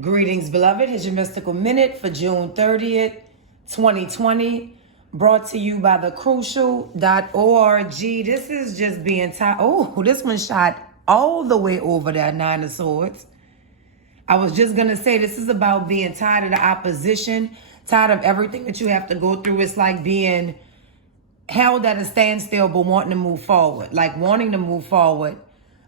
Greetings, beloved. Here's your mystical minute for June 30th, 2020. Brought to you by thecrucial.org. This is just being tired. Oh, this one shot all the way over that Nine of Swords. I was just going to say this is about being tired of the opposition, tired of everything that you have to go through. It's like being held at a standstill but wanting to move forward. Like wanting to move forward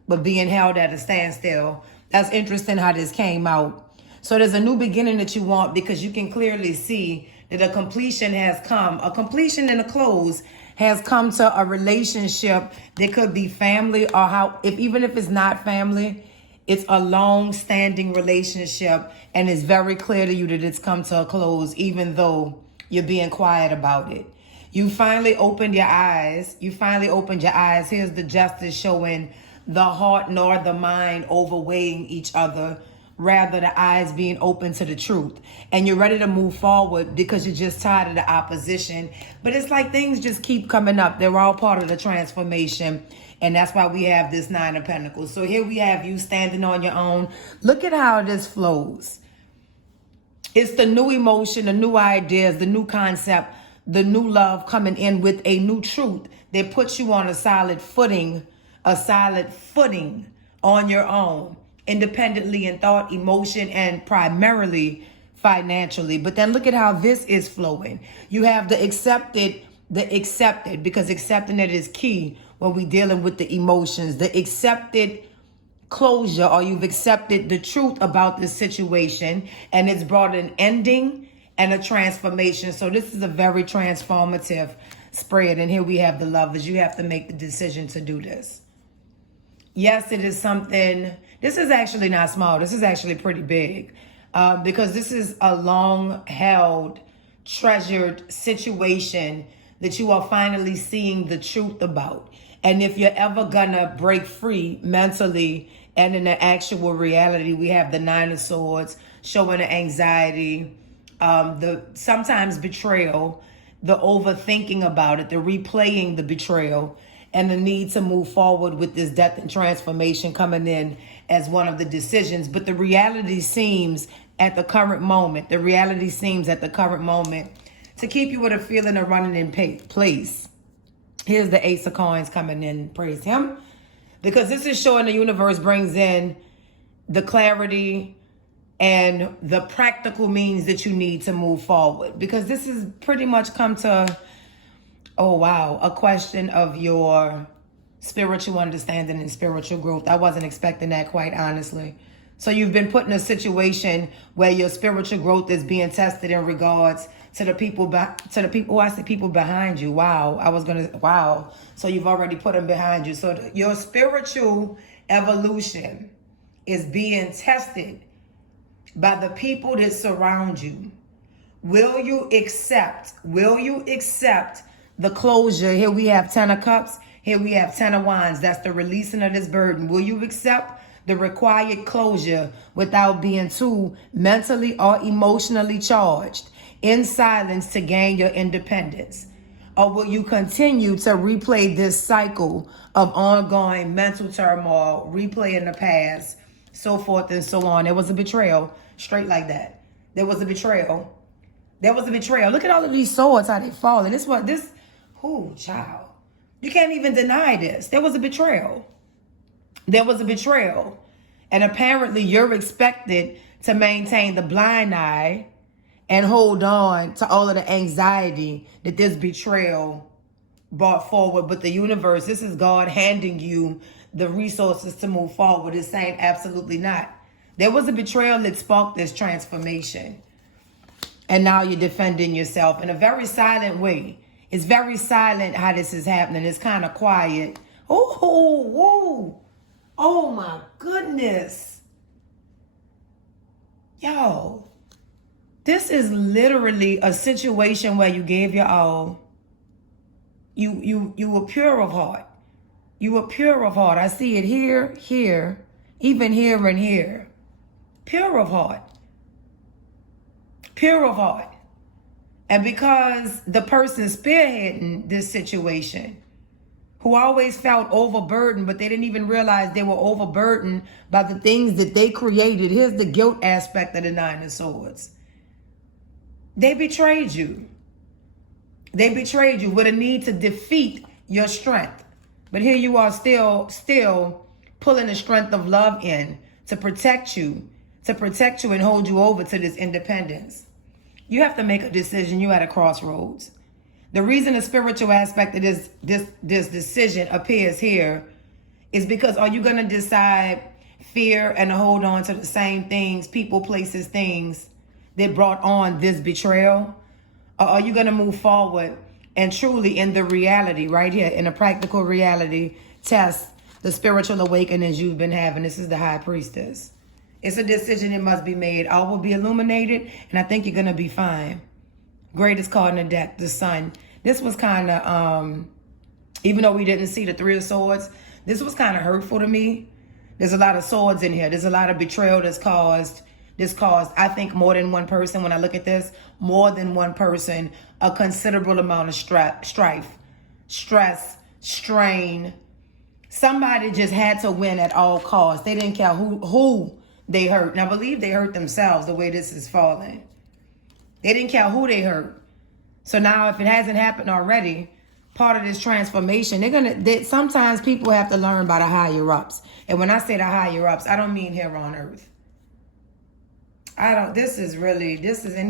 but being held at a standstill. That's interesting how this came out. So there's a new beginning that you want because you can clearly see that a completion has come. A completion and a close has come to a relationship that could be family or even if it's not family, it's a long-standing relationship and it's very clear to you that it's come to a close even though you're being quiet about it. You finally opened your eyes. Here's the justice showing the heart nor the mind overweighing each other, rather the eyes being open to the truth. And you're ready to move forward because you're just tired of the opposition. But it's like things just keep coming up. They're all part of the transformation. And that's why we have this Nine of Pentacles. So here we have you standing on your own. Look at how this flows. It's the new emotion, the new ideas, the new concept, the new love coming in with a new truth that puts you on a solid footing on your own, independently in thought, emotion, and primarily financially. But then look at how this is flowing. You have the accepted, because accepting it is key when we're dealing with the emotions. The accepted closure, or you've accepted the truth about this situation, and it's brought an ending and a transformation. So this is a very transformative spread. And here we have the Lovers. You have to make the decision to do this. Yes, it is something. This is actually not small. This is actually pretty big because this is a long-held, treasured situation that you are finally seeing the truth about. And if you're ever gonna break free mentally and in the actual reality, we have the Nine of Swords showing the anxiety, the sometimes betrayal, the overthinking about it, the replaying the betrayal, and the need to move forward with this death and transformation coming in as one of the decisions. But the reality seems at the current moment, to keep you with a feeling of running in place. Here's the Ace of Coins coming in, praise him. Because this is showing the universe brings in the clarity and the practical means that you need to move forward. Because this has pretty much come to, oh wow, a question of your spiritual understanding and spiritual growth. I wasn't expecting that, quite honestly. So you've been put in a situation where your spiritual growth is being tested in regards to the people behind you. Wow. So you've already put them behind you. So your spiritual evolution is being tested by the people that surround you. Will you accept the closure? Here we have 10 of Cups. Here we have 10 of Wands. That's the releasing of this burden. Will you accept the required closure without being too mentally or emotionally charged in silence to gain your independence? Or will you continue to replay this cycle of ongoing mental turmoil, replaying the past, so forth and so on? There was a betrayal, straight like that. There was a betrayal. Look at all of these swords, how they fall. And child. You can't even deny this. There was a betrayal. And apparently you're expected to maintain the blind eye and hold on to all of the anxiety that this betrayal brought forward. But the universe, this is God handing you the resources to move forward, is saying absolutely not. There was a betrayal that sparked this transformation. And now you're defending yourself in a very silent way. It's very silent how this is happening. It's kind of quiet. Oh my goodness. Yo, this is literally a situation where you gave your all. You were pure of heart. I see it here, even here and here. Pure of heart. And because the person spearheading this situation, who always felt overburdened, but they didn't even realize they were overburdened by the things that they created. Here's the guilt aspect of the Nine of Swords. They betrayed you. They betrayed you with a need to defeat your strength. But here you are still pulling the strength of love in to protect you and hold you over to this independence. You have to make a decision. You're at a crossroads. The reason the spiritual aspect of this decision appears here is because are you going to decide fear and to hold on to the same things, people, places, things that brought on this betrayal? Or are you going to move forward and truly in the reality right here, in a practical reality, test the spiritual awakenings you've been having? This is the High Priestess. It's a decision that must be made. All will be illuminated, and I think you're going to be fine. Greatest card in the deck, the Sun. This was kind of, even though we didn't see the Three of Swords, this was kind of hurtful to me. There's a lot of swords in here. There's a lot of betrayal that's caused, I think, more than one person. When I look at this, more than one person, a considerable amount of strife, stress, strain. Somebody just had to win at all costs. They didn't care who they hurt. Now, I believe they hurt themselves the way this is falling. They didn't care who they hurt. So now if it hasn't happened already, part of this transformation, sometimes people have to learn by the higher ups. And when I say the higher ups, I don't mean here on earth. This is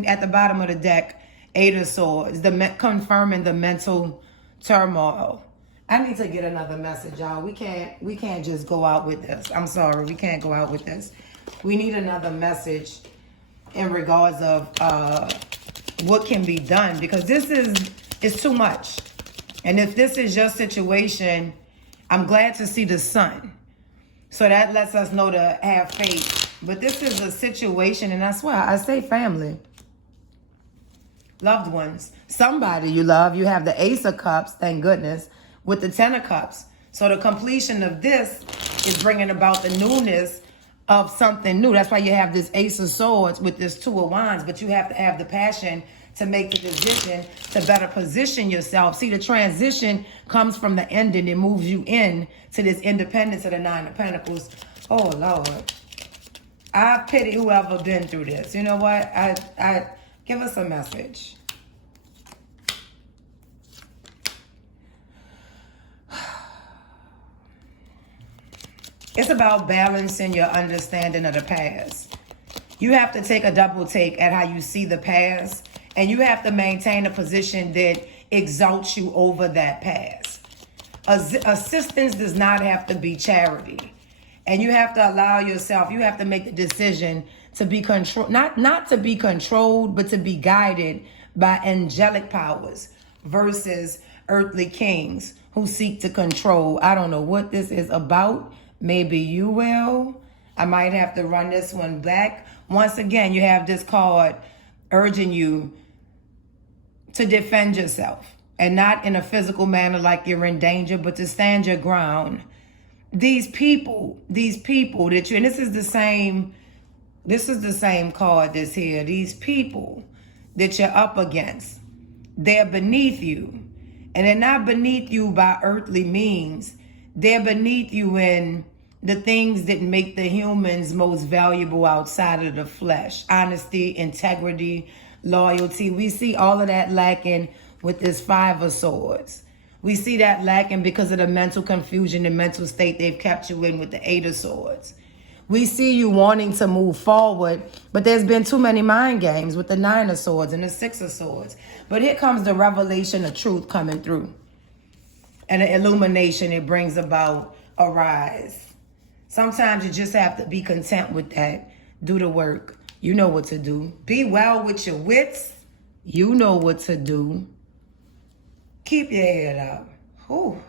at the bottom of the deck, Eight of Swords, confirming the mental turmoil. I need to get another message, y'all. We can't just go out with this. I'm sorry, we can't go out with this. We need another message in regards of what can be done, because it's too much. And if this is your situation, I'm glad to see the Sun. So that lets us know to have faith. But this is a situation, and I swear, I say family. Loved ones. Somebody you love. You have the Ace of Cups, thank goodness, with the Ten of Cups. So the completion of this is bringing about the newness of something new. That's why you have this Ace of Swords with this Two of Wands, but you have to have the passion to make the decision to better position yourself. See, the transition comes from the ending. It moves you in to this independence of the Nine of Pentacles. Oh, Lord. I pity whoever been through this. You know what? I give us a message. It's about balancing your understanding of the past. You have to take a double take at how you see the past, and you have to maintain a position that exalts you over that past. Assistance does not have to be charity. And you have to allow yourself, you have to make the decision to be controlled, not to be controlled, but to be guided by angelic powers versus earthly kings who seek to control. I don't know what this is about. Maybe you will. I might have to run this one back. Once again, you have this card urging you to defend yourself, and not in a physical manner like you're in danger, but to stand your ground. These people that you, and this is the same card that's here. These people that you're up against, they're beneath you. And they're not beneath you by earthly means. They're beneath you in the things that make the humans most valuable outside of the flesh. Honesty, integrity, loyalty. We see all of that lacking with this Five of Swords. We see that lacking because of the mental confusion, the mental state they've kept you in with the Eight of Swords. We see you wanting to move forward, but there's been too many mind games with the Nine of Swords and the Six of Swords. But here comes the revelation of truth coming through. And the illumination it brings about arise. Sometimes you just have to be content with that. Do the work. You know what to do. Be well with your wits. You know what to do. Keep your head up. Whew.